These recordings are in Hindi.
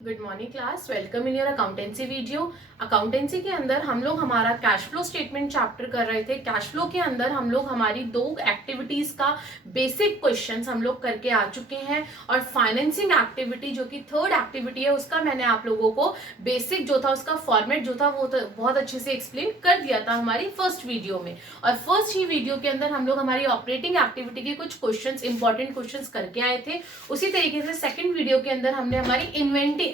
Good morning class, welcome in your accountancy video. Accountancy के अंदर हम लोग हमारा कैश फ्लो स्टेटमेंट चैप्टर कर रहे थे। कैश फ्लो के अंदर हम लोग हमारी दो एक्टिविटीज का बेसिक क्वेश्चंस हम लोग करके आ चुके हैं और फाइनेंसिंग एक्टिविटी जो कि थर्ड एक्टिविटी है उसका मैंने आप लोगों को बेसिक जो था उसका फॉर्मेट जो था वो तो बहुत अच्छे से एक्सप्लेन कर दिया था हमारी फर्स्ट वीडियो में। और फर्स्ट ही वीडियो के अंदर हम लोग हमारी ऑपरेटिंग एक्टिविटी के कुछ क्वेश्चंस इंपॉर्टेंट क्वेश्चंस करके आए थे। उसी तरीके से सेकंड वीडियो के अंदर हमने हमारी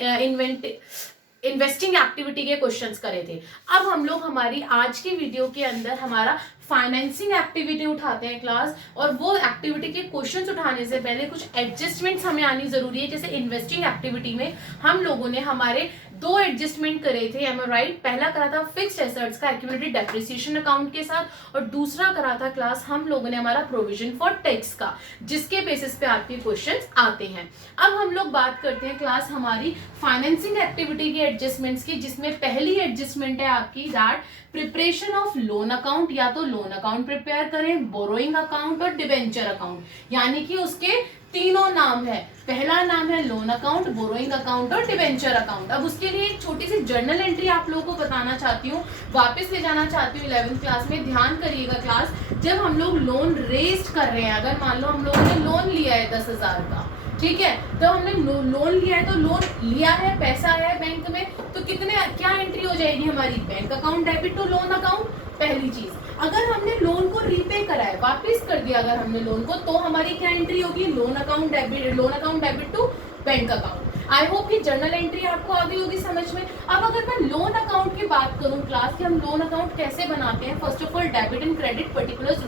इन्वेस्टिंग एक्टिविटी के क्वेश्चंस करे थे। अब हम लोग हमारी आज की वीडियो के अंदर हमारा फाइनेंसिंग एक्टिविटी उठाते हैं क्लास। और वो एक्टिविटी के क्वेश्चंस उठाने से पहले कुछ एडजस्टमेंट्स हमें आनी जरूरी है। जैसे इन्वेस्टिंग एक्टिविटी में हम लोगों ने हमारे दो एडजस्टमेंट करे थे, एम आई राइट। पहला करा था फिक्स्ड एसेट्स का एक्यूमुलेटेड डेप्रिसिएशन अकाउंट के साथ और दूसरा करा था क्लास हम लोगों ने हमारा प्रोविजन फॉर टैक्स का, जिसके बेसिस पे आपके क्वेश्चंस आते हैं। अब हम लोग बात करते हैं क्लास हमारी फाइनेंसिंग एक्टिविटी के एडजस्टमेंट्स की, जिसमें पहली एडजस्टमेंट है आपकी that preparation of loan account. या तो लोन अकाउंट प्रिपेयर करें, बोरोइंग अकाउंट और डिबेंचर अकाउंट, यानी कि उसके तीनों नाम है। पहला नाम है लोन अकाउंट, बोरोइंग अकाउंट और डिबेंचर अकाउंट। अब उसके लिए एक छोटी सी जर्नल एंट्री आप लोगों को बताना चाहती हूँ, वापस ले जाना चाहती हूँ 11th क्लास में। ध्यान करिएगा क्लास, जब हम लोग लोन रेज कर रहे हैं, अगर मान लो हम लोगों ने लोन लिया है 10,000 का, ठीक है, तो हमने लोन लिया है, तो लोन लिया है, पैसा है बैंक में, तो कितने क्या एंट्री हो जाएगी हमारी, bank account debit to loan account. पहली चीज, अगर हमने लोन को रीपे करा है, वापस कर दिया अगर हमने लोन को, तो हमारी क्या एंट्री होगी, loan account debit to bank account. I hope कि जर्नल एंट्री आपको आ गई होगी समझ में। अब अगर मैं लोन अकाउंट की बात करूं क्लास कि हम लोन अकाउंट कैसे बनाते हैं, first of all debit and credit particulars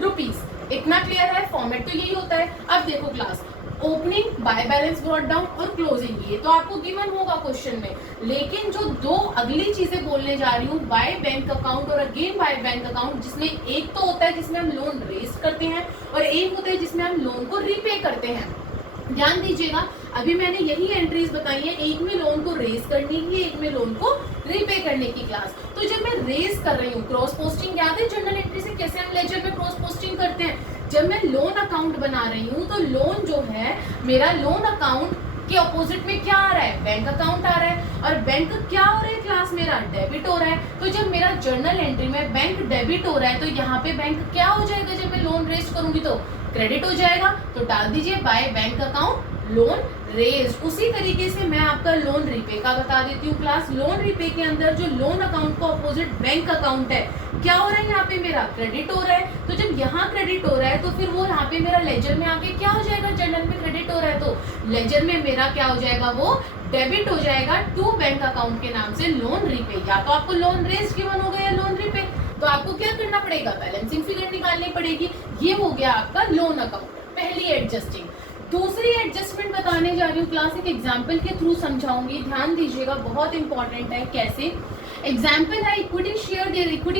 rupees, इतना क्लियर है, फॉर्मेट तो यही होता है। अब देखो class, opening, bye balance brought down और क्लोजिंग, ये तो आपको गिवन होगा क्वेश्चन में। लेकिन जो दो अगली चीजें बोलने जा रही हूँ, बाय बैंक अकाउंट और अगेन बाय बैंक अकाउंट, जिसमें एक तो होता है जिसमें हम लोन रेज करते हैं और एक होता है जिसमें हम लोन को रीपे करते हैं। ध्यान दीजिएगा, अभी मैंने यही एंट्रीज बताई है, एक में लोन को रेज करने की, एक में लोन को रीपे करने की क्लास। तो जब मैं रेज कर रही हूँ, क्रॉस पोस्टिंग याद है जर्नल एंट्री से कैसे हम लेजर में क्रॉस पोस्टिंग करते हैं। जब मैं लोन अकाउंट बना रही हूँ तो लोन जो है मेरा लोन अकाउंट के ऑपोजिट में क्या आ रहा है, बैंक अकाउंट आ रहा है। और बैंक क्या हो रहा है क्लास, मेरा डेबिट हो रहा है। तो जब मेरा जर्नल एंट्री में बैंक डेबिट हो रहा है, तो यहाँ पे बैंक क्या हो जाएगा, जब मैं लोन रेज करूंगी तो क्रेडिट हो जाएगा। तो डाल दीजिए by bank account loan raised. उसी तरीके से मैं आपका लोन रीपे का बता देती हूँ क्लास। लोन रीपे के अंदर जो लोन अकाउंट का ऑपोजिट बैंक अकाउंट है, क्या हो रहा है, यहाँ पे मेरा क्रेडिट हो रहा है। तो जब यहाँ क्रेडिट हो रहा है तो फिर वो यहाँ पे मेरा लेजर में आके क्या हो जाएगा, जर्नल में क्रेडिट हो रहा है तो लेजर में मेरा क्या हो जाएगा, वो डेबिट हो जाएगा टू बैंक अकाउंट के नाम से लोन रीपे। या तो आपको लोन रेज गिवन हो गया या लोन रीपे, तो आपको क्या करना पड़ेगा, बैलेंसिंग फिगर निकालनी पड़ेगी। ये हो गया आपका लोन अकाउंट, पहली एडजस्टिंग। दूसरी एडजस्टमेंट बताने जा रही हूँ क्लास, एक एग्जाम्पल के थ्रू समझाऊंगी, ध्यान दीजिएगा, बहुत इंपॉर्टेंट है। कैसे एग्जाम्पल है, इक्विटी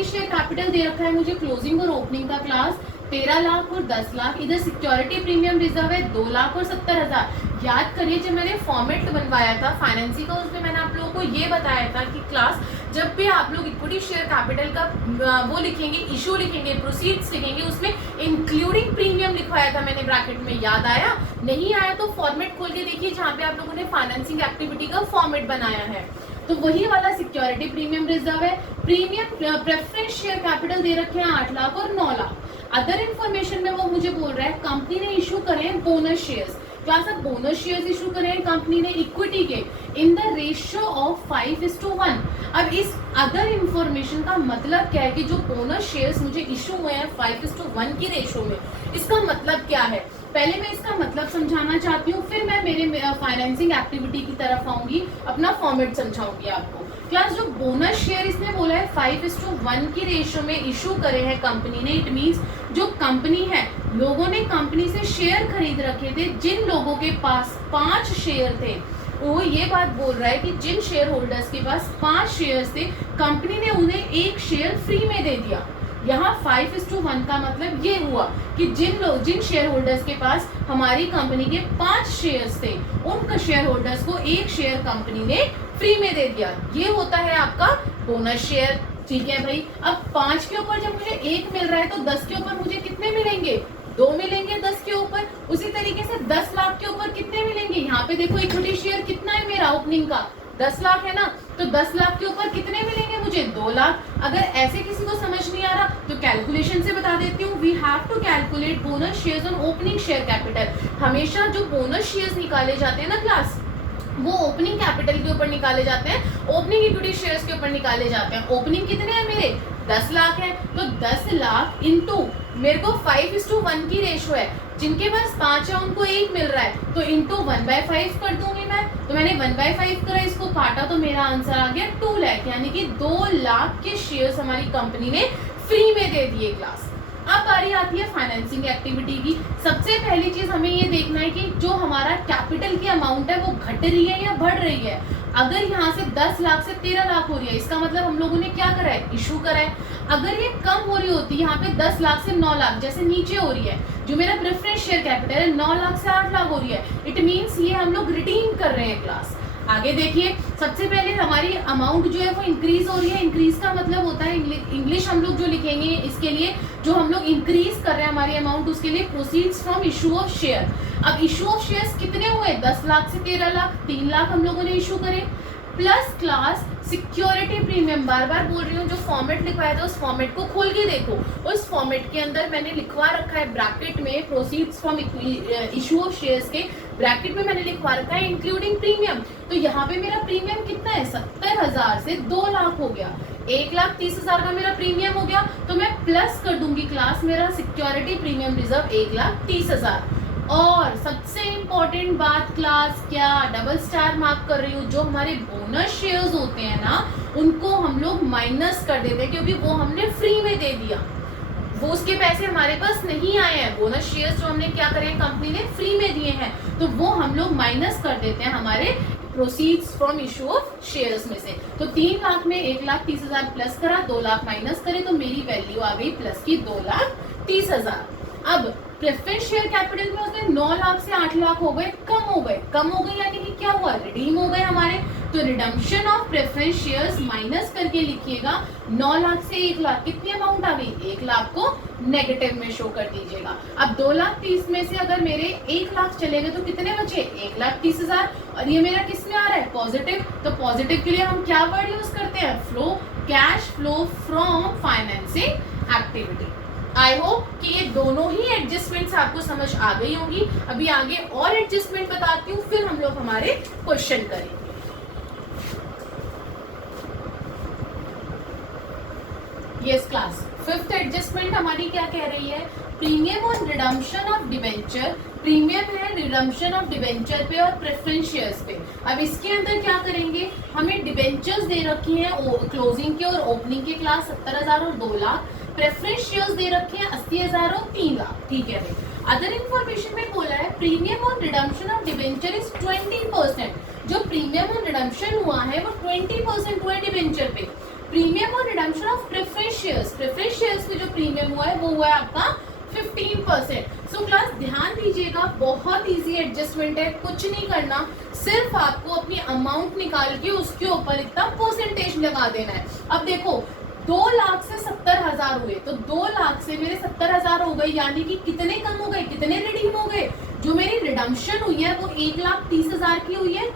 शेयर कैपिटल दे रखा है मुझे क्लोजिंग और ओपनिंग का क्लास 13 लाख और 10 लाख। इधर सिक्योरिटी प्रीमियम रिजर्व है 2 लाख और 70,000। याद करिए जब मैंने फॉर्मेट बनवाया था फाइनेंसिंग का, उसमें मैंने आप लोगों को ये बताया था कि क्लास जब भी आप लोग इक्विटी शेयर कैपिटल का वो लिखेंगे, इशू लिखेंगे, प्रोसीड्स लिखेंगे, उसमें इंक्लूडिंग प्रीमियम लिखवाया था मैंने ब्रैकेट में। याद आया, नहीं आया तो फॉर्मेट खोल के देखिए जहाँ पे आप लोगों ने फाइनेंसिंग एक्टिविटी का फॉर्मेट बनाया है, तो वही वाला सिक्योरिटी प्रीमियम रिजर्व है। प्रीमियम प्रेफरेंस शेयर कैपिटल दे रखे हैं 8 लाख और 9 लाख। अदर इन्फॉर्मेशन में वो मुझे बोल रहा है कंपनी ने इशू करे हैं बोनस शेयर्स। क्लास अब बोनस शेयर्स इशू करे हैं कंपनी ने इक्विटी के इन द रेशियो ऑफ 5:1। अब इस अदर इन्फॉर्मेशन का मतलब क्या है कि जो बोनस शेयर्स मुझे इशू हुए हैं 5:1 की रेशियो में, इसका मतलब क्या है, पहले मैं इसका मतलब समझाना चाहती हूँ, फिर मैं मेरे फाइनेंसिंग एक्टिविटी की तरफ आऊंगी, अपना फॉर्मेट समझाऊंगी आपको। क्लास जो बोनस शेयर इसने बोला है 5:1 की रेशियो में इशू करे हैं कंपनी ने, इट मींस जो कंपनी है, लोगों ने कंपनी से शेयर खरीद रखे थे, जिन लोगों के पास 5 शेयर थे, वो ये बात बोल रहा है कि जिन शेयर होल्डर्स के पास 5 शेयर थे, कंपनी ने उन्हें 1 शेयर फ्री में दे दिया। यहाँ 5:1 का मतलब ये हुआ कि जिन शेयर होल्डर्स के पास हमारी कंपनी के 5 शेयर्स थे, उन शेयर होल्डर्स को 1 शेयर कंपनी ने फ्री में दे दिया। ये होता है आपका बोनस शेयर, ठीक है भाई। अब 5 के ऊपर जब मुझे 1 मिल रहा है तो 10 के ऊपर मुझे कितने मिलेंगे, 2 मिलेंगे 10 के ऊपर। उसी तरीके से 10 लाख के ऊपर कितने मिलेंगे, यहाँ पे देखो इक्विटी शेयर कितना है मेरा ओपनिंग का 10 लाख है ना, तो 10 लाख के ऊपर कितने मिलेंगे मुझे 2 लाख। अगर ऐसे किसी को समझ नहीं आ रहा तो कैलकुलेशन से बता देती हूँ। We have to calculate bonus shares on opening share capital. हमेशा जो बोनस शेयर्स निकाले जाते हैं ना क्लास, वो ओपनिंग कैपिटल के ऊपर निकाले जाते हैं, ओपनिंग इक्विटी शेयर्स के ऊपर निकाले जाते हैं। ओपनिंग कितने हैं मेरे 10 लाख है, तो 10 लाख इंटू मेरे को 5:1 की रेशो है, जिनके पास 5 है उनको 1 मिल रहा है, तो इंटू 1/5 कर दूंगी मैं। तो मैंने 1/5 करा, इसको काटा तो मेरा आंसर आ गया 2 लाख, यानी कि 2 लाख के शेयर्स हमारी कंपनी ने फ्री में दे दिए क्लास। अब बारी आती है फाइनेंसिंग एक्टिविटी की। सबसे पहली चीज हमें ये देखना है कि जो हमारा कैपिटल की अमाउंट है वो घट रही है या बढ़ रही है। अगर यहाँ से 10 लाख से 13 लाख हो रही है, इसका मतलब हम लोगों ने क्या करा है, इशू करा है। अगर ये कम हो रही होती, यहाँ पे 10 लाख से 9 लाख जैसे नीचे हो रही है, जो मेरा प्रेफरेंस शेयर कैपिटल है 9 लाख से 8 लाख हो रही है, इट मीन्स ये हम लोग रिडीम कर रहे हैं क्लास। आगे देखिए, सबसे पहले हमारी अमाउंट जो है वो इंक्रीज हो रही है। इंक्रीज का मतलब होता है, इंग्लिश हम लोग जो लिखेंगे इसके लिए, जो हम लोग इंक्रीज कर रहे हैं हमारी अमाउंट, उसके लिए proceeds from issue of share. अब इशू ऑफ शेयर्स कितने हुए, 10 लाख से 13 लाख, 3 लाख हम लोगों ने इशू करे, प्लस क्लास सिक्योरिटी प्रीमियम। बार बार बोल रही हूँ, जो फॉर्मेट लिखवाया था उस फॉर्मेट को खोल के देखो। उस फॉर्मेट के अंदर मैंने लिखवा रखा है ब्रैकेट में proceeds from issue of shares के ब्रैकेट में मैंने लिखवा रखा है इंक्लूडिंग प्रीमियम। तो यहाँ पे मेरा प्रीमियम कितना है, 70,000 से 2 लाख हो गया, 1,30,000 का मेरा प्रीमियम हो गया। तो मैं प्लस कर दूंगी क्लास मेरा सिक्योरिटी प्रीमियम रिजर्व 1,30,000। और सबसे इंपॉर्टेंट बात क्लास, क्या डबल स्टार मार्क कर रही हूँ, जो हमारे बोनस शेयर्स होते हैं ना उनको हम लोग माइनस कर देते हैं, क्योंकि वो हमने फ्री में दे दिया, वो उसके पैसे हमारे पास नहीं आए हैं। बोनस शेयर्स जो हमने क्या करे, कंपनी ने फ्री में दिए हैं, तो वो हम लोग माइनस कर देते हैं हमारे proceeds from issue of shares में से। तो 3 लाख में 1,30,000 प्लस करा, 2 लाख माइनस करे, तो मेरी वैल्यू आ गई प्लस की 2,30,000। अब प्रेफरेंस शेयर कैपिटल में उसने 9 लाख से 8 लाख हो गए, कम हो गए यानी कि क्या हुआ, रिडीम हो गए हमारे। तो redemption of preference shares minus करके लिखिएगा 9 लाख से 1 लाख, कितनी अमाउंट आ गई, 1 लाख को नेगेटिव में शो कर दीजिएगा। अब 2,30,000 में से अगर मेरे 1 लाख चले गए तो कितने बचे, 1,30,000, और ये मेरा किस में आ रहा है, पॉजिटिव। तो पॉजिटिव के लिए हम क्या वर्ड यूज करते हैं, flow, cash flow from financing activity. I hope कि ये दोनों ही एडजस्टमेंट्स आपको समझ आ गई होंगी। अभी आगे और एडजस्टमेंट बताती हूँ, फिर हम लोग हमारे क्वेश्चन करेंगे। यस क्लास, 5th एडजस्टमेंट हमारी क्या कह रही है, premium on redemption of debenture. Premium है रिडम्पशन ऑफ डिवेंचर पे और प्रेफरेंस शेयर्स पे। अब इसके अंदर क्या करेंगे, हमें डिवेंचर्स दे रखी हैं क्लोजिंग के और ओपनिंग के क्लास 70,000 और 2 लाख, प्रेफरेंस शेयर्स दे रखे हैं 80,000 और 3 लाख, ठीक है भाई। अदर इन्फॉर्मेशन में बोला है premium on redemption of debenture is 20%। जो प्रीमियम ऑन रिडम्पशन हुआ है वो 20% हुआ है डिवेंचर पे। Premium on redemption of preference shares पे जो प्रीमियम हुआ है वो हुआ है आपका 15%। सो क्लास ध्यान दीजिएगा, बहुत इजी एडजस्टमेंट है, कुछ नहीं करना, सिर्फ आपको अपनी अमाउंट निकाल के उसके ऊपर इतना परसेंटेज लगा देना है। अब देखो 2 लाख से 70,000 हुए, तो 2 लाख से मेरे 70,000 हो गए, यानी कि कितने कम हो गए, कितने रिडीम हो गए, जो मेरी रिडम्पशन हुई है वो 1,30,000 की हुई है,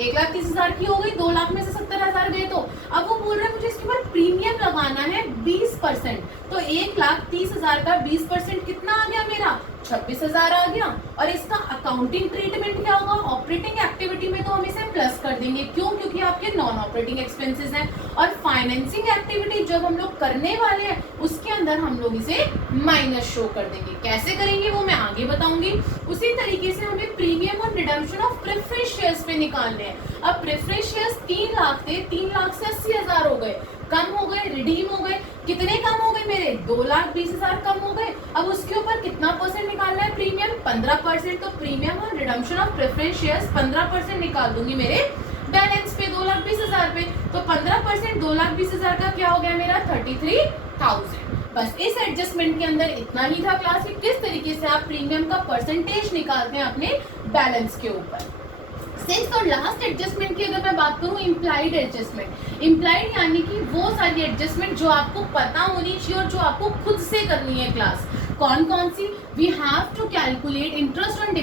1,30,000 की हो गई, 2 लाख में से 70,000 गए। तो अब वो बोल रहे हैं मुझे इसके ऊपर प्रीमियम लगाना है 20%, तो 1,30,000 का 20% कितना आ गया मेरा, 26,000 आ गया। और इसका अकाउंटिंग ट्रीटमेंट क्या होगा, ऑपरेटिंग एक्टिविटी में तो हम इसे प्लस कर देंगे, क्यों, क्योंकि आपके नॉन ऑपरेटिंग एक्सपेंसेस हैं। और फाइनेंसिंग एक्टिविटी जब हम लोग करने वाले हैं उसके अंदर हम लोग इसे माइनस शो कर देंगे। कैसे करेंगे वो मैं आगे बताऊंगी। उसी तरीके से हमें प्रीमियम और रिडम्पशन ऑफ प्रेफरेंस शेयर्स पे निकालने हैं। अब प्रेफरेंस शेयर्स 3 लाख थे, 3 लाख से 80,000 हो गए, कम हो गए, रिडीम हो गए, कितने कम हो गए मेरे, 2,20,000 कम हो गए। अब उसके ऊपर कितना परसेंट निकालना है, प्रीमियम 15%। तो प्रीमियम और रिडम्पशन ऑफ प्रेफरेंस शेयर्स 15% निकाल दूंगी मेरे बैलेंस पे 2,20,000 पे। तो 15% 2,20,000 का क्या हो गया मेरा, 33,000। बस इस एडजस्टमेंट के अंदर इतना ही था क्लास कि किस तरीके से आप प्रीमियम का परसेंटेज निकालते हैं अपने बैलेंस के ऊपर। 6th और लास्ट एडजस्टमेंट की अगर मैं बात करूं, इम्प्लाइड एडजस्टमेंट। इम्प्लाइड यानी कि वो सारी एडजस्टमेंट जो आपको पता होनी चाहिए और जो आपको खुद से करनी है क्लास। कौन कौन सी? We have to calculate interest on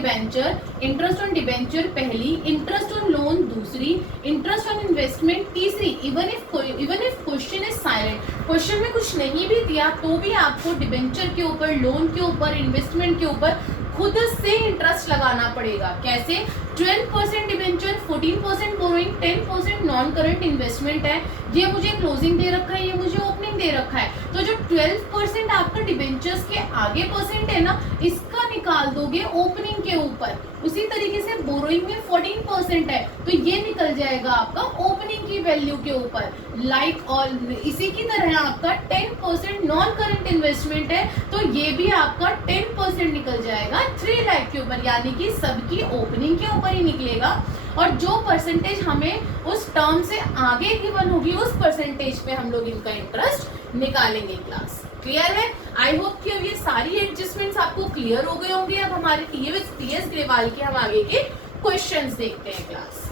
debenture पहली, इंटरेस्ट ऑन लोन दूसरी, इंटरेस्ट ऑन इन्वेस्टमेंट तीसरी। Even if question is silent, question में कुछ नहीं भी दिया तो भी आपको डिबेंचर के ऊपर, लोन के ऊपर, इन्वेस्टमेंट के ऊपर खुद से इंटरेस्ट लगाना पड़ेगा। कैसे? 12% debenture, 14% borrowing, 10% non current investment है। ये मुझे क्लोजिंग दे रखा है, ये मुझे ओपनिंग दे रखा है। तो जो 12% आपका डिबेंचर्स के आगे परसेंट है ना, इसका निकाल दोगे ओपनिंग के ऊपर। उसी तरीके से बोरोइंग में 14% है, तो ये निकल जाएगा आपका ओपनिंग की वैल्यू के ऊपर। लाइक और इसी की तरह आपका 10% नॉन करंट इन्वेस्टमेंट है, तो ये भी आपका 10% निकल जाएगा 3 लाख के ऊपर, यानी कि सबकी ओपनिंग के ऊपर ही निकलेगा। और जो परसेंटेज हमें उस टर्म से आगे गिवन होगी, उस परसेंटेज पे हम लोग इनका इंटरेस्ट निकालेंगे क्लास। क्लियर है? आई होप कि अब ये सारी एडजस्टमेंट्स आपको क्लियर हो गए होंगे। अब हमारे टीएस ग्रेवाल के हम आगे के क्वेश्चंस देखते हैं class.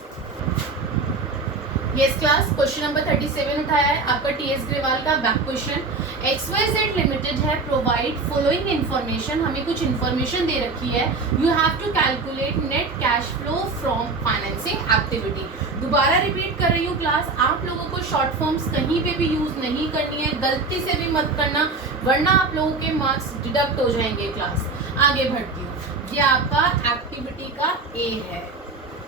Yes class, question number 37 उठाया है आपका टीएस ग्रेवाल का बैक क्वेश्चन। XYZ लिमिटेड है प्रोवाइड फॉलोइंग इन्फॉर्मेशन, हमें कुछ इन्फॉर्मेशन दे रखी है। You have to calculate net cash flow from financing activity. दोबारा रिपीट कर रही हूँ क्लास, आप लोगों को शॉर्ट फॉर्म्स कहीं पे भी यूज नहीं करनी है, गलती से भी मत करना, वरना आप लोगों के मार्क्स डिडक्ट हो जाएंगे क्लास। आगे बढ़ती हूँ, ये आपका एक्टिविटी का ए है।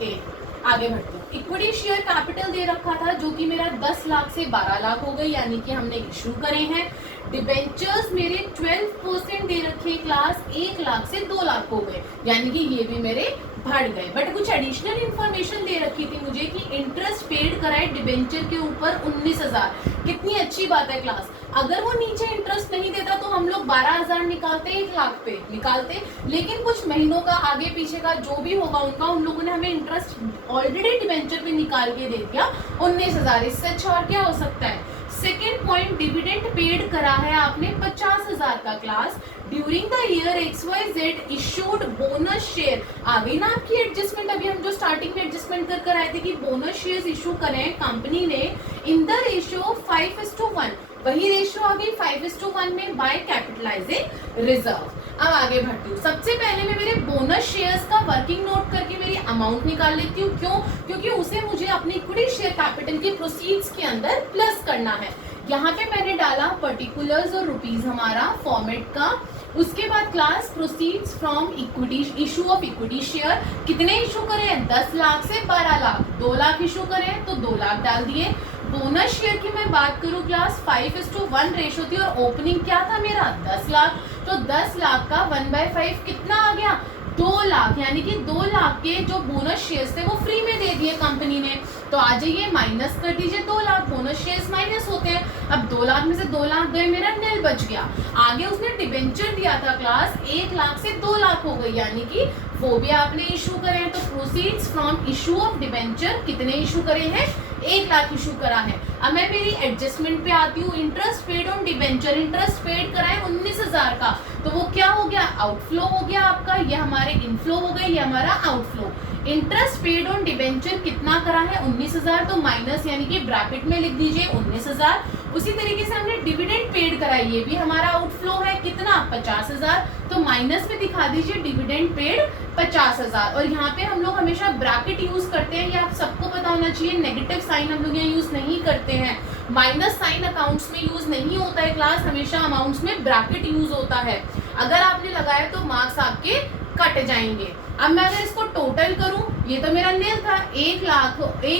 ए आगे बढ़ती हूँ। इक्विटी शेयर कैपिटल दे रखा था जो कि मेरा 10 लाख से 12 लाख हो गई, यानी कि हमने इशू करे हैं। डिबेंचर्स मेरे 12% दे रखे क्लास, 1 लाख से 2 लाख हो गए, यानी कि ये भी मेरे बढ़ गए। बट कुछ एडिशनल इन्फॉर्मेशन दे रखी थी मुझे कि इंटरेस्ट पेड कराए डिबेंचर के ऊपर 19,000। कितनी अच्छी बात है क्लास। अगर वो नीचे इंटरेस्ट नहीं देता तो हम लोग 12,000 निकालते, 1 लाख पे निकालते, लेकिन कुछ महीनों का आगे पीछे का जो भी होगा उनका, उन लोगों ने हमें इंटरेस्ट ऑलरेडी डिबेंचर पे निकाल के दे दिया 19,000। इससे अच्छा और क्या हो सकता है? सेकेंड पॉइंट, डिविडेंड पेड करा है आपने 50,000 का class. During the year XYZ issued bonus share. आ गई ना आपकी एडजस्टमेंट, अभी हम जो स्टार्टिंग में एडजस्टमेंट कर आए थे कि बोनस शेयर्स इशू करें कंपनी ने इन द रेशियो 5:1। वही रेशियो आ गई 5:1 में बाय कैपिटलाइजिंग रिजर्व। अब आगे बढ़ती हूँ। सबसे पहले मैं मेरे बोनस शेयर्स का वर्किंग नोट करके मेरी अमाउंट निकाल लेती हूँ। क्यों? क्योंकि उसे मुझे अपनी इक्विटी शेयर कैपिटल के प्रोसीड्स के अंदर प्लस करना है। यहाँ पे मैंने डाला पर्टिकुलर्स और रुपीज हमारा फॉर्मेट का। उसके बाद class proceeds from equity, issue of equity share. कितने इशू करें? 10 लाख से 12 लाख। 2 लाख इशू करें तो 2 लाख डाल दिए। बोनस शेयर की मैं बात करूं क्लास 5:1 रेशो थी और ओपनिंग क्या था मेरा? 10 लाख। तो 10 लाख का 1/5 कितना आ गया? 2 लाख। यानी कि 2 लाख के जो बोनस शेयर्स थे वो फ्री में दे दिए कंपनी ने। तो आ जाइए माइनस कर दीजिए 2 लाख। बोनस शेयर्स माइनस होते हैं। अब 2 लाख में से 2 लाख गए, मेरा नील बच गया। आगे उसने डिबेंचर दिया था क्लास, 1 लाख से 2 लाख हो गई, यानी कि वो भी आपने इशू करे हैं। तो proceeds from issue of debenture कितने इशू करे हैं? 1 लाख इशू करा है। अब मैं मेरी एडजस्टमेंट पे आती हूँ। Interest paid on debenture, interest paid करा है 19,000 का, तो वो क्या हो गया? आउटफ्लो हो गया आपका। ये हमारे इनफ्लो हो गए, ये हमारा outflow. Interest paid on debenture कितना करा है? 19,000। तो माइनस, यानी कि ब्रैकेट में लिख दीजिए 19,000। उसी तरीके से हमने डिविडेंड पेड करा है, ये भी हमारा आउटफ्लो है। कितना? 50,000। तो माइनस में दिखा दीजिए डिविडेंड पेड 50,000। और यहाँ पे हम लोग हमेशा ब्रैकेट यूज करते हैं, ये आप सबको पता होना चाहिए। नेगेटिव साइन हम लोग यहाँ यूज नहीं करते हैं। माइनस साइन अकाउंट्स में यूज नहीं होता है क्लास, हमेशा अमाउंट्स में ब्रैकेट यूज होता है। अगर आपने लगाया तो मार्क्स आपके कट जाएंगे। अब मैं अगर इसको टोटल करूं, ये तो मेरा नील था। 1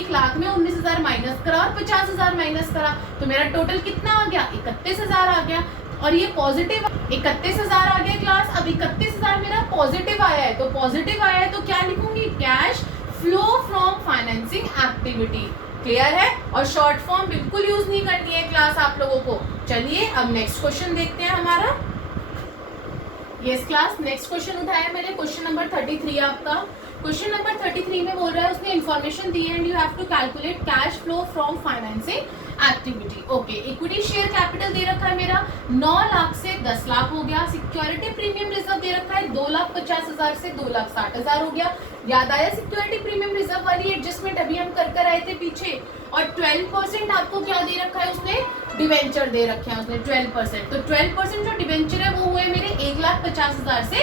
लाख में 19,000 माइनस करा और 50,000 माइनस करा, तो मेरा टोटल कितना आ गया? 31,000 आ गया। और ये पॉजिटिव 31,000 आ गया क्लास। अब 31,000 मेरा पॉजिटिव आया है, तो पॉजिटिव आया है तो क्या लिखूंगी? Cash flow from financing activity. Clear है? और शॉर्ट फॉर्म बिल्कुल यूज नहीं करनी है क्लास आप लोगों को। चलिए अब नेक्स्ट क्वेश्चन देखते हैं हमारा। यस क्लास, नेक्स्ट क्वेश्चन उठाया मैंने, क्वेश्चन नंबर 33 आपका। क्वेश्चन नंबर 33 में बोल रहा है, उसने इन्फॉर्मेशन दी है and you have to calculate cash flow from financing activity. Okay, equity share capital दे रखा है मेरा 9 लाख से 10 लाख हो गया। सिक्योरिटी प्रीमियम रिजर्व दे रखा है 2,50,000 से 2,60,000 हो गया। याद आया सिक्योरिटी प्रीमियम रिजर्व वाली एडजस्टमेंट अभी हम कर आए थे पीछे। और 12% आपको क्या दे रखा है? उसने डिवेंचर दे रखे हैं उसने 12%। तो 12% जो डिवेंचर है वो हुए मेरे 1,50,000 से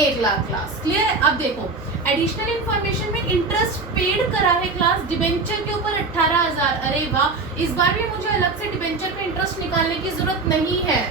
1 लाख क्लास। क्लियर है? अब देखो एडिशनल इंफॉर्मेशन में इंटरेस्ट पेड करा है क्लास डिबेंचर के ऊपर 18,000। अरे वाह, इस बार भी मुझे अलग से डिबेंचर पे इंटरेस्ट निकालने की जरूरत नहीं है।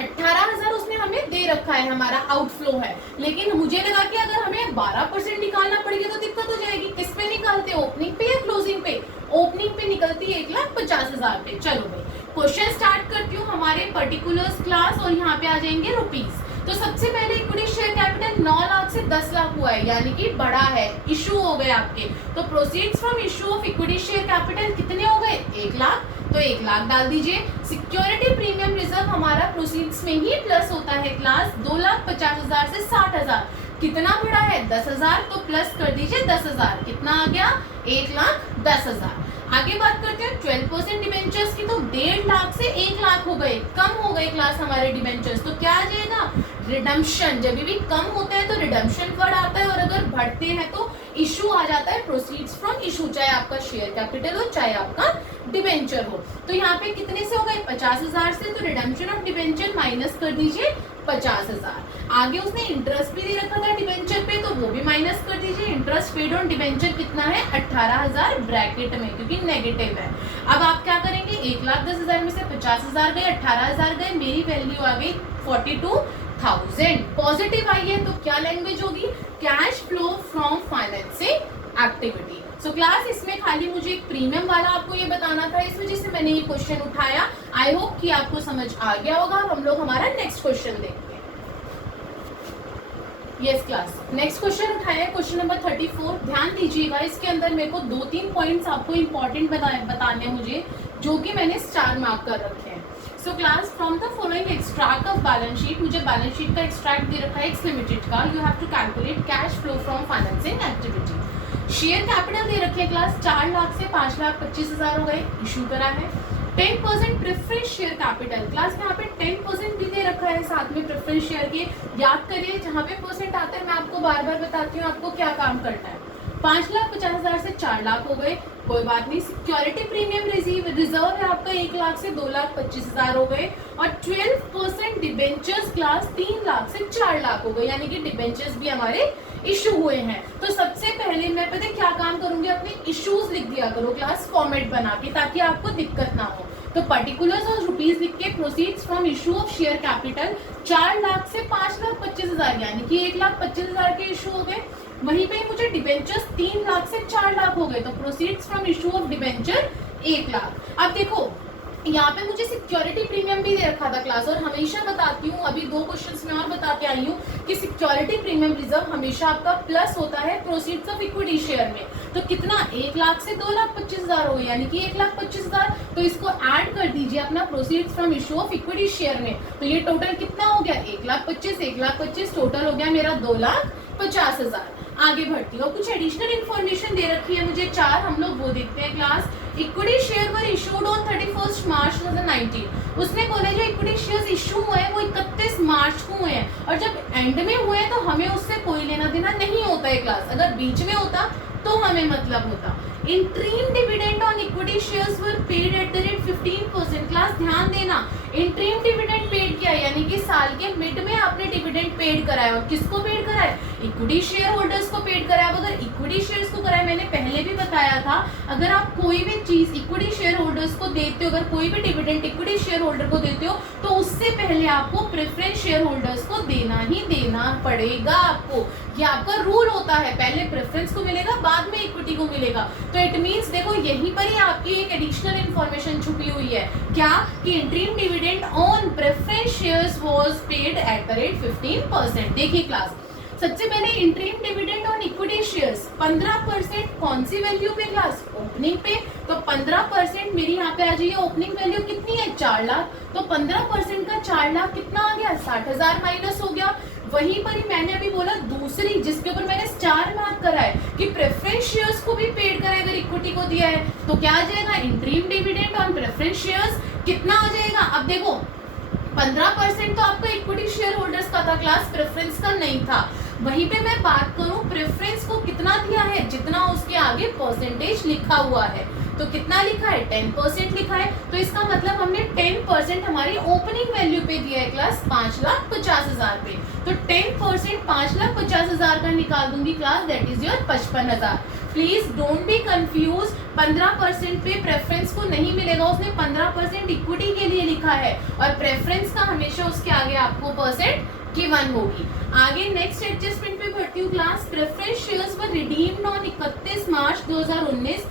18,000 उसने हमें दे रखा है, हमारा आउटफ्लो है। लेकिन मुझे लगा कि अगर हमें 12% निकालना पड़ेगा तो दिक्कत हो जाएगी। किस पे निकालते, ओपनिंग पे या क्लोजिंग पे? ओपनिंग पे निकलती है 1,50,000 पे। चलो भाई क्वेश्चन स्टार्ट करती हूँ हमारे पर्टिकुलर्स क्लास, और यहाँ पे आ जाएंगे रुपीज। तो सबसे पहले इक्विटी शेयर कैपिटल 9 लाख से 10 लाख हुआ है, यानी कि बड़ा है, इशू हो गए आपके। तो proceeds from issue of equity share capital कितने हो गए? 1 लाख। तो 1 लाख डाल दीजिए। सिक्योरिटी प्रीमियम रिजर्व हमारा प्रोसीड्स में ही प्लस होता है क्लास, 2,50,000 से 60,000। कितना बढ़ा है? 10,000। तो प्लस कर दीजिए 10,000। कितना आ गया? 1,10,000। आगे बात करते हैं 12% डिबेंचर्स की। तो 1.5 लाख से 1 लाख हो गए, कम हो गए क्लास हमारे डिबेंचर्स। तो क्या आ जाएगा? रिडम्पशन। जब भी कम होता है तो रिडम्पशन वर्ड आता है, और अगर बढ़ते हैं तो इशू आ जाता है, प्रोसीड्स फ्रॉम इशू, चाहे आपका शेयर कैपिटल हो चाहे आपका डिबेंचर हो। तो यहाँ पे कितने से हो गए? 50,000 से। तो रिडम्पशन ऑफ डिबेंचर माइनस कर दीजिए 50,000। आगे उसने इंटरेस्ट भी दे रखा था डिबेंचर पे, तो वो भी माइनस कर दीजिए। इंटरेस्ट पेड ऑन डिबेंचर कितना है? 18,000 ब्रैकेट में, क्योंकि नेगेटिव है। अब आप क्या करेंगे? 1,10,000 में से 50,000 गए, 18,000 गए, मेरी वैल्यू आ गई 42,000। पॉजिटिव आई है तो क्या लैंग्वेज होगी? Cash flow from financing activity. So class इसमें खाली मुझे एक प्रीमियम वाला आपको ये बताना था, इस वजह से मैंने ये क्वेश्चन उठाया। आई होप कि आपको समझ आ गया होगा। हम लोग हमारा नेक्स्ट क्वेश्चन देखते हैं। यस क्लास, नेक्स्ट क्वेश्चन उठाया है क्वेश्चन नंबर 34। ध्यान दीजिएगा, इसके अंदर मेरे को 2-3 पॉइंट्स आपको इंपॉर्टेंट बताने हैं मुझे, जो कि मैंने स्टार मार्क कर रखे हैं। So class from the following extract of balance sheet, मुझे बैलेंस शीट का एक्सट्रैक्ट दे रखा है एक्स लिमिटेड का। You have to calculate cash flow from financing activity. Share capital दे रखे क्लास 4 लाख से 5,25,000 हो गए, इशू करा है। 10% प्रेफरेंस शेयर कैपिटल, क्लास यहाँ पे 10% भी दे रखा है साथ में प्रेफरेंस शेयर के। याद करिए जहाँ पे परसेंट आता है मैं आपको बार बार बताती हूँ आपको क्या काम करना है। 5,50,000 से 4 लाख हो गए, कोई बात नहीं। सिक्योरिटी प्रीमियम रिजर्व है आपका 1 लाख से 2,25,000 हो गए, और 12% डिबेंचर्स क्लास 3 लाख से 4 लाख हो गए, यानी कि डिबेंचर्स भी हमारे इशू हुए हैं। तो सबसे पहले मैं पता क्या काम करूंगी, अपने इश्यूज लिख दिया करो क्लास फॉर्मेट बना के, ताकि आपको दिक्कत ना हो। तो पर्टिकुलर्स और रुपीज लिख के proceeds from issue of share capital 4 lakh से 5,25,000, यानी कि 1,25,000 के इशू हो गए। वहीं पे मुझे डिबेंचर्स 3 लाख से 4 लाख हो गए, तो proceeds from issue of debenture 1 lakh. अब देखो यहाँ पे मुझे सिक्योरिटी प्रीमियम भी दे रखा था क्लास, और हमेशा बताती हूँ, अभी 2 क्वेश्चंस में और बताते आई हूँ कि सिक्योरिटी प्रीमियम रिजर्व हमेशा आपका प्लस होता है प्रोसीड्स ऑफ इक्विटी शेयर में। तो कितना? 1 लाख से 2,25,000 हो गए, यानी कि 1,25,000। तो इसको ऐड कर दीजिए अपना proceeds from issue of equity share में। तो ये टोटल कितना हो गया? 1,25,000 टोटल हो गया मेरा 2,50,000। आगे बढ़ती हूँ, कुछ एडिशनल इन्फॉर्मेशन दे रखी है मुझे 4, हम लोग वो देखते हैं class. Equity share were issued on 31 March 2019। उसने बोला जो इक्विटी शेयर्स इशू हुए हैं वो 31 मार्च को हुए हैं, और जब एंड में हुए हैं तो हमें उससे कोई लेना देना नहीं होता है क्लास। अगर बीच में होता तो हमें मतलब होता। Interim dividend on equity shares were paid at the rate 15%। Class ध्यान देना, इंट्रीम डिविडेंड पेड किया, यानी कि साल के मिड में आपने डिविडेंड पेड कराया। और किसको पेड कराया? इक्विटी शेयर होल्डर्स को पेड कराया। अगर इक्विटी शेयर्स को कराया, मैंने पहले भी बताया था, अगर आप कोई भी चीज इक्विटी शेयर होल्डर्स को देते हो, अगर कोई भी डिविडेंड इक्विटी शेयर होल्डर को देते हो, तो उससे पहले आपको प्रेफरेंस शेयर होल्डर्स को देना ही देना पड़ेगा आपको। ये आपका रूल होता है, पहले प्रेफरेंस को मिलेगा बाद में इक्विटी को मिलेगा। तो इट मींस देखो यहीं पर ही आपकी एक एडिशनल इन्फॉर्मेशन छुपी हुई है, क्या कि interim dividend on preference shares was paid at the rate 15%। देखिए क्लास, सबसे पहले interim dividend on equity shares 15% कौन सी वैल्यू पे क्लास? ओपनिंग पे। तो 15% मेरी यहाँ पे आ जाइए, ओपनिंग वैल्यू कितनी है? 4 लाख। तो 15% का 4 लाख कितना आ गया? 60,000 माइनस हो गया। वहीं पर ही मैंने अभी बोला दूसरी, जिसके ऊपर मैंने स्टार मार्क करा है कि प्रेफरेंस शेयर्स को भी पेड करा है अगर इक्विटी को दिया है, तो क्या आ जाएगा? Interim dividend on preference shares कितना आ जाएगा? अब देखो 15% तो आपका इक्विटी शेयर होल्डर्स का था क्लास, प्रेफरेंस का नहीं था। वहीं पे मैं बात करूं प्रेफरेंस को कितना दिया है, जितना उसके आगे परसेंटेज लिखा हुआ है। तो कितना लिखा है, 10% लिखा है। तो इसका मतलब हमने 10% हमारी ओपनिंग वैल्यू पे दिया है क्लास, 5,50,000 पे। तो 10% 5,50,000 का निकाल दूंगी class, that is your 55,000। Please don't be confuse, 15% पे प्रेफरेंस को नहीं मिलेगा, उसने 15% इक्विटी के लिए लिखा है और प्रेफरेंस का हमेशा उसके आगे आपको परसेंट गिवन होगी। आगे नेक्स्ट एडजस्टमेंट पे बढ़ती हूँ class. Preference shares were redeemed on 31 March 2019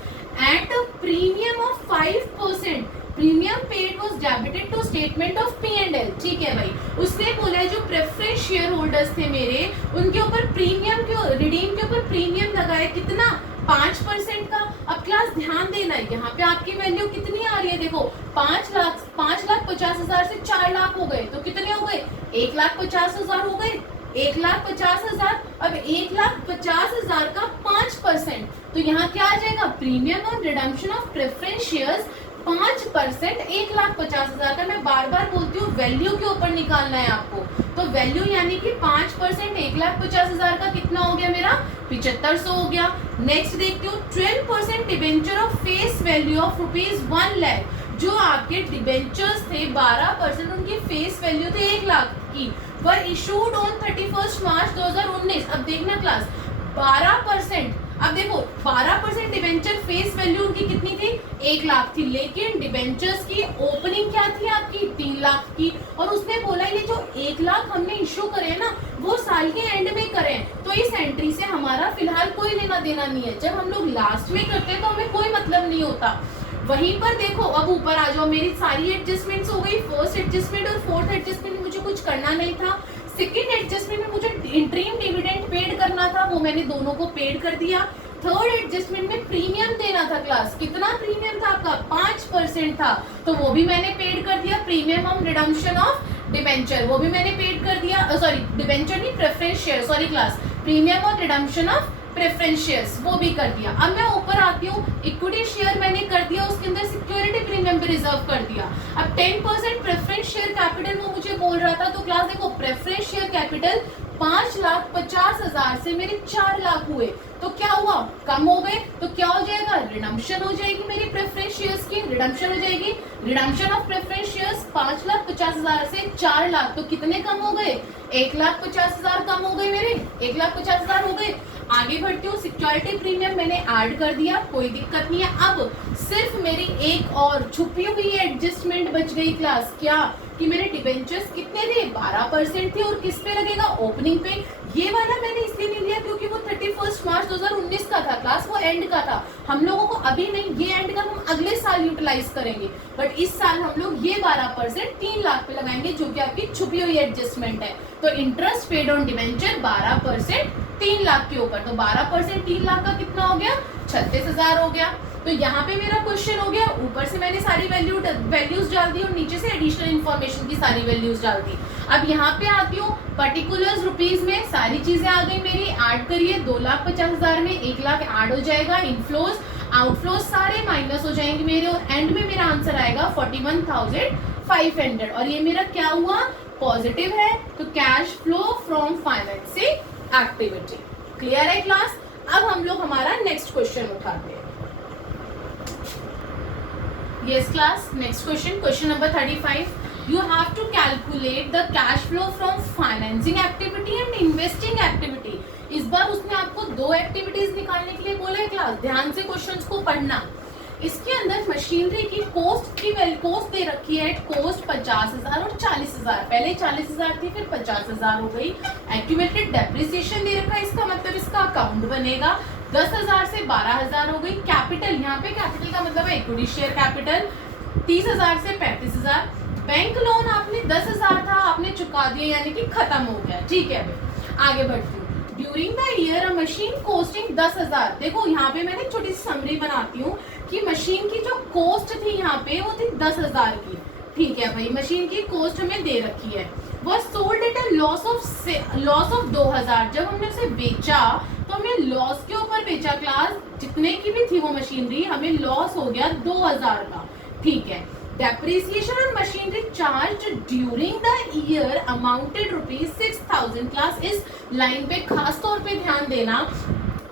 at a premium of 5%। Premium paid was debited to statement of P&L। ठीक है भाई, उसने बोला है जो प्रेफरेंस शेयर होल्डर्स थे मेरे, उनके ऊपर प्रीमियम के रिडीम के ऊपर प्रीमियम लगाए, कितना, 5% का। अब क्लास ध्यान देना है, यहाँ पे आपकी वैल्यू कितनी आ रही है, देखो 5,50,000 से 4 लाख हो गए, तो कितने हो गए, 1,50,000 हो गए, 1,50,000। अब 1,50,000 का 5%, तो यहाँ क्या आ जाएगा, premium on redemption of preference shares 5%, 1,50,000 का। मैं बार बार बोलती हूँ वैल्यू के ऊपर निकालना है आपको, तो वैल्यू यानी कि 5% 1,50,000 का कितना हो गया मेरा, 7500 हो गया। नेक्स्ट देखती हूँ 12% debenture of face value of ₹1 lakh. जो आपके डिबेंचर्स थे 12% उनकी फेस वैल्यू थे 1 लाख की, वर इशूड ऑन 31 मार्च 2019। अब देखना क्लास, 12%, अब देखो 12% डिबेंचर फेस वैल्यू उनकी कितनी थी, 1 लाख थी, लेकिन डिबेंचर्स की ओपनिंग क्या थी आपकी, 3 लाख की। और उसने बोला ये जो 1 लाख हमने इश्यू करे ना, वो साल के एंड में करें, तो इस एंट्री से हमारा फिलहाल कोई लेना देना नहीं है। जब हम लोग लास्ट में करते हैं तो हमें कोई मतलब नहीं होता। वहीं पर देखो, अब ऊपर आ जाओ, मेरी सारी एडजस्टमेंट्स हो गई। फर्स्ट एडजस्टमेंट और फोर्थ एडजस्टमेंट में मुझे कुछ करना नहीं था। सेकेंड एडजस्टमेंट में मुझे इंटरिम डिविडेंड पेड करना था, वो मैंने दोनों को पेड कर दिया। थर्ड एडजस्टमेंट में प्रीमियम देना था क्लास, कितना प्रीमियम था आपका, 5% था, तो वो भी मैंने पेड कर दिया। Premium on redemption of debenture वो भी मैंने पेड कर दिया, सॉरी डिबेंचर नहीं, preference share, sorry class, premium on redemption of preference shares वो भी कर दिया। अब मैं ऊपर आती हूँ, इक्विटी शेयर मैंने कर दिया, उसके अंदर सिक्योरिटी प्रीमियम भी रिजर्व कर दिया। अब 10% प्रेफरेंस शेयर कैपिटल वो मुझे बोल रहा था, तो क्लास देखो प्रेफरेंस शेयर कैपिटल 5,50,000 से मेरे 4 लाख हुए, तो क्या हुआ, कम हो गए, तो क्या हो जाएगा, रिडम्पशन हो जाएगी मेरी प्रेफरेंस शेयर्स की, रिडम्पशन हो जाएगी। रिडम्पशन ऑफ प्रेफरेंस शेयर्स 5,50,000 से 4 लाख, तो कितने कम हो गए, 1,50,000 कम हो गए मेरे, 1,50,000 हो गए। आगे बढ़ती हूँ, सिक्योरिटी प्रीमियम मैंने ऐड कर दिया, कोई दिक्कत नहीं है। अब सिर्फ मेरी एक और छुपी हुई एडजस्टमेंट बच गई क्लास, क्या कि मेरे डिबेंचर्स कितने थे, 12% थे, और किस पे लगेगा, ओपनिंग पे। ये वाला मैंने इसलिए नहीं लिया क्योंकि वो 31 मार्च 2019 का था क्लास, वो एंड का था, हम लोगों को अभी नहीं, ये एंड का हम अगले साल यूटिलाइज करेंगे, बट इस साल हम लोग ये 12% 3 लाख पे लगाएंगे, जो कि आपकी छुपी हुई एडजस्टमेंट है। तो interest paid on debenture 12% 3 lakh के ऊपर, तो 12% 3 लाख का कितना हो गया, 36,000 हो गया। तो यहाँ पे मेरा क्वेश्चन हो गया, ऊपर से मैंने सारी वैल्यूज डाल दी और नीचे से एडिशनल इन्फॉर्मेशन की सारी वैल्यूज डाल दी। अब यहाँ पे आती हूँ पर्टिकुलर्स रुपीज में, सारी चीजें आ गई मेरी, ऐड करिए, 2,50,000 में 1 लाख ऐड हो जाएगा। इनफ्लोज आउटफ्लोज सारे माइनस हो जाएंगे मेरे, और एंड में मेरा आंसर आएगा 41,500, और ये मेरा क्या हुआ, पॉजिटिव है। तो cash flow from financing activity. Clear है क्लास। अब हम लोग हमारा नेक्स्ट क्वेश्चन उठाते हैं। Yes class, next question, question number 35. You have to calculate the cash flow from financing activity and investing activity. इस बार उसने आपको 2 एक्टिविटीज निकालने के लिए बोला है क्लास, ध्यान से क्वेश्चंस को पढ़ना। इसके अंदर मशीनरी की कॉस्ट दे रखी है, कॉस्ट 50,000 और 40,000, पहले 40,000 थी फिर 50,000 हो गई। एक्यूमुलेटेड डेप्रिसिएशन दे रखा है, इसका मतलब इसका अकाउंट बनेगा, 10,000 से 12,000 हो गई। कैपिटल, यहाँ पे कैपिटल का मतलब है इक्विटी शेयर कैपिटल, 30,000 से 35,000। बैंक लोन आपने 10,000 था, आपने चुका दिया, यानी कि खत्म हो गया। ठीक है, आगे बढ़ती हूँ। During the year a machine costing 10,000। देखो यहाँ पे मैंने छोटी सी समरी बनाती हूँ कि मशीन की जो कॉस्ट थी यहाँ पे वो थी 10,000 की। ठीक है भाई, मशीन की कॉस्ट हमें दे रखी है। वो sold at a loss of 2,000। जब हमने उसे बेचा तो हमने लॉस के ऊपर बेचा क्लास, जितने की भी थी वो मशीनरी, हमें लॉस हो गया 2,000 का। ठीक है, depreciation on machinery charge during the year amounted ₹6,000। Class इस लाइन पे खास तौर पे ध्यान देना,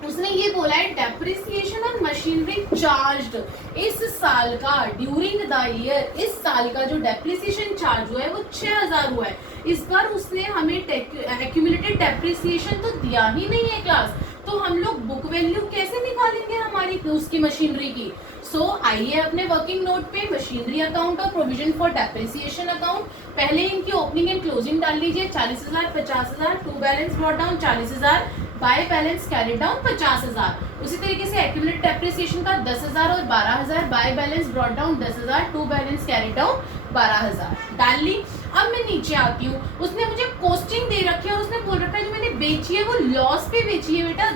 उसने ये बोला है डेप्रिसिएशन ऑन मशीनरी चार्ज इस साल का ड्यूरिंग द ईयर, इस साल का जो डेप्रिसिएशन चार्ज हुआ है वो 6,000 हुआ है। इस बार उसने हमें एक्यूमुलेटेड डेप्रिसिएशन तो दिया ही नहीं है क्लास, तो हम लोग बुक वैल्यू कैसे निकालेंगे हमारी उसकी मशीनरी की। सो आइए अपने वर्किंग नोट पे मशीनरी अकाउंट और प्रोविजन फॉर डेप्रिसिएशन अकाउंट, पहले इनकी ओपनिंग एंड क्लोजिंग डाल लीजिए। 40,000, 50,000, to balance brought down 40,000, by balance carry down 50,000। उसी तरीके से एक्यूमुलेटेड डेप्रिसिएशन का 10,000 और 12,000, by balance brought down 10,000, to balance carry down 12,000 डाल ली। अब मैं नीचे आती हूँ, उसने मुझे कॉस्टिंग दे रखी है और उसने बोल रखा है जो मैंने बेची है वो लॉस पे बेची है बेटा,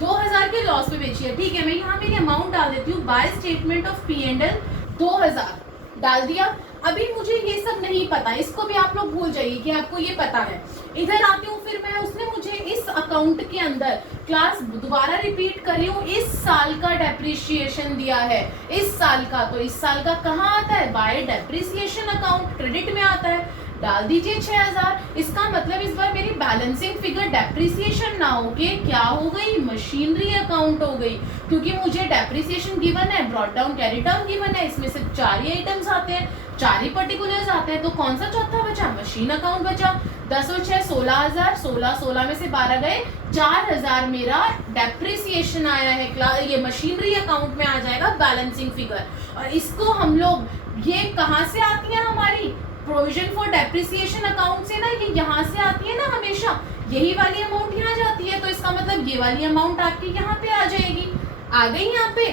2,000 के लॉस पे बेची है। ठीक है, मैं यहाँ मेरी अमाउंट डाल देती हूँ, बाय स्टेटमेंट ऑफ P&L 2,000 डाल दिया। अभी मुझे ये सब नहीं पता, इसको भी आप लोग भूल जाइए कि आपको ये पता है। इधर आती हूँ, फिर मैं उसने मुझे इस अकाउंट के अंदर क्लास दोबारा रिपीट कर रही हूँ, इस साल का डेप्रिसिएशन दिया है, इस साल का। तो इस साल का कहाँ आता है, बाय डेप्रिसिएशन अकाउंट, क्रेडिट में आता है। डाल दीजिए 6,000। इसका मतलब इस बार मेरी बैलेंसिंग फिगर डेप्रिसिएशन ना हो के क्या हो गई, मशीनरी अकाउंट हो गई, क्योंकि मुझे डेप्रिसिएशन गिवन है, brought down carry down given है, इसमें सिर्फ 4 ही आइटम्स आते हैं, 4 ही पर्टिकुलर्स आते हैं, तो कौन सा चौथा बचा, मशीन अकाउंट बचा। 10 और 6 16,000, 16 में से 12 गए, 4,000 मेरा डेप्रिसिएशन आया है, ये मशीनरी अकाउंट में आ जाएगा बैलेंसिंग फिगर। और इसको हम लोग, ये कहाँ से आती है हमारी प्रोविजन फॉर डेप्रिसिएशन अकाउंट से ना, ये यहाँ से आती है ना, हमेशा यही वाली अमाउंट यहाँ जाती है, तो इसका मतलब ये वाली अमाउंट आपकी यहाँ पे आ जाएगी। आ गई यहाँ पे।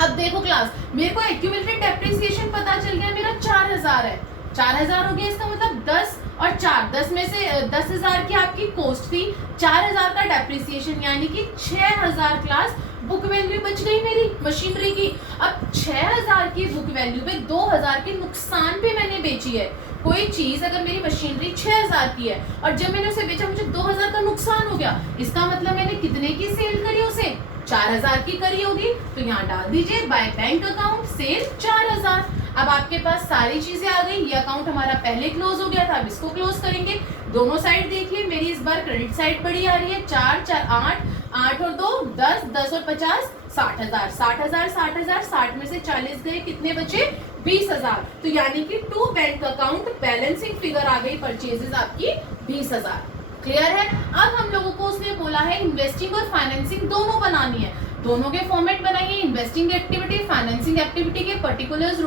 अब देखो क्लास, मेरे को एक्यूमुलेटेड डेप्रिसिएशन पता चल गया, मेरा 4,000 है, 4,000 हो गया, इसका मतलब 10 और 4, 10 में से 10,000 की आपकी कॉस्ट थी, 4,000 का डेप्रिसिएशन, यानी कि 6,000 क्लास बुक वैल्यू बच गई मेरी मशीनरी की। अब 6,000 की बुक वैल्यू पे 2,000 के नुकसान पे मैंने बेची है। कोई चीज अगर मेरी मशीनरी 6,000 की है और जब मैंने उसे बेचा मुझे 2,000 का नुकसान हो गया, इसका मतलब मैंने कितने की सेल करी, उसे 4,000 की करी होगी। तो यहाँ डाल दीजिए बाय बैंक अकाउंट सेल 4,000। अब आपके पास सारी चीजें आ गई, ये अकाउंट हमारा पहले क्लोज हो गया था, अब इसको क्लोज करेंगे। दोनों साइड देखिए, मेरी इस बार क्रेडिट साइड बड़ी आ रही है, 4 4 8, 8 और 2 10, 10 और 50 60,000, 60,000 60,000, 60 में से 40 गए, कितने बचे 20,000। तो यानी कि to bank account balancing figure आ गई परचेजेस आपकी 20,000। क्लियर है। अब हम लोगों को उसने बोला है इन्वेस्टिंग और फाइनेंसिंग दोनों बनानी है, दोनों के फॉर्मेट बनाइए, इन्वेस्टिंग एक्टिविटी, फाइनेंसिंग एक्टिविटी के पर्टिकुलर्स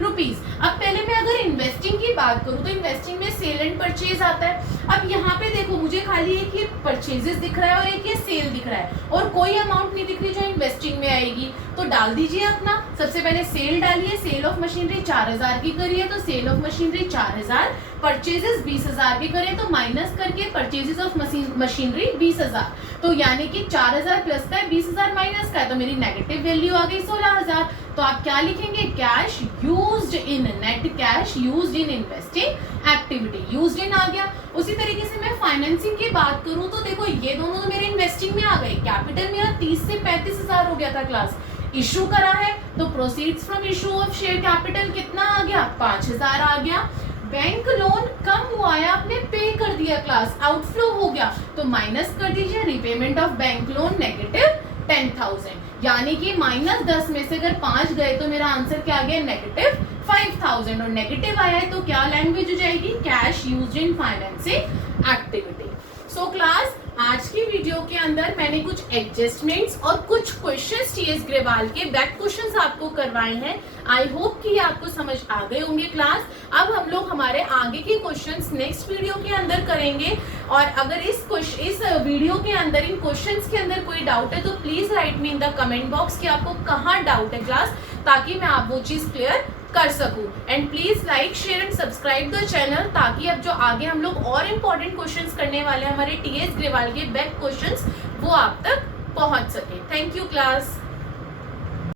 रुपीज। अब पहले मैं अगर इन्वेस्टिंग की बात करूं तो इन्वेस्टिंग में सेल एंड परचेज आता है। अब यहाँ पे देखो मुझे खाली एक ये परचेजेस दिख रहा है और एक ये सेल दिख रहा है और कोई अमाउंट नहीं दिख रही जो इन्वेस्टिंग में आएगी, तो डाल दीजिए अपना। सबसे पहले सेल डालिए, सेल ऑफ मशीनरी 4,000 की करिए तो सेल ऑफ मशीनरी 4,000, परचेजेस 20,000 की करें तो माइनस करके परचेजेस ऑफ मशीनरी 20,000, तो यानी कि 4,000 प्लस का है, 20,000 माइनस का है, तो मेरी नेगेटिव वैल्यू आ गई 16,000। तो आप क्या लिखेंगे, cash used in, net cash used in investing activity, used in आ गया। उसी तरीके से मैं फाइनेंसिंग की बात करूं तो देखो ये दोनों तो मेरे इन्वेस्टिंग में आ गए, कैपिटल मेरा 30 से 35,000 हो गया था क्लास, इशू करा है तो proceeds from issue of share capital कितना आ गया, 5,000 आ गया। बैंक लोन कम हुआ है, आपने पे कर दिया क्लास, आउटफ्लो हो गया, तो माइनस कर दीजिए, repayment of bank loan negative 10,000, यानी कि माइनस 10 में से अगर 5 गए तो मेरा आंसर क्या आ गया, नेगेटिव 5,000, और नेगेटिव आया है तो क्या लैंग्वेज हो जाएगी, कैश यूज्ड इन फाइनेंसिंग एक्टिविटी। सो क्लास आज की वीडियो के अंदर मैंने कुछ एडजस्टमेंट्स और कुछ क्वेश्चंस टीएस ग्रेवाल के बैक क्वेश्चंस आपको करवाए हैं। आई होप कि ये आपको समझ आ गए होंगे क्लास। अब हम लोग हमारे आगे के क्वेश्चंस नेक्स्ट वीडियो के अंदर करेंगे, और अगर इस वीडियो के अंदर इन क्वेश्चंस के अंदर कोई डाउट है तो please right me in the comment box कि आपको कहाँ डाउट है क्लास, ताकि मैं आप वो चीज क्लियर कर सकूं। And please like share and subscribe the channel, ताकि अब जो आगे हम लोग और इम्पोर्टेंट क्वेश्चंस करने वाले हैं हमारे टीएस ग्रेवाल के बैक क्वेश्चंस, वो आप तक पहुंच सके। Thank you class.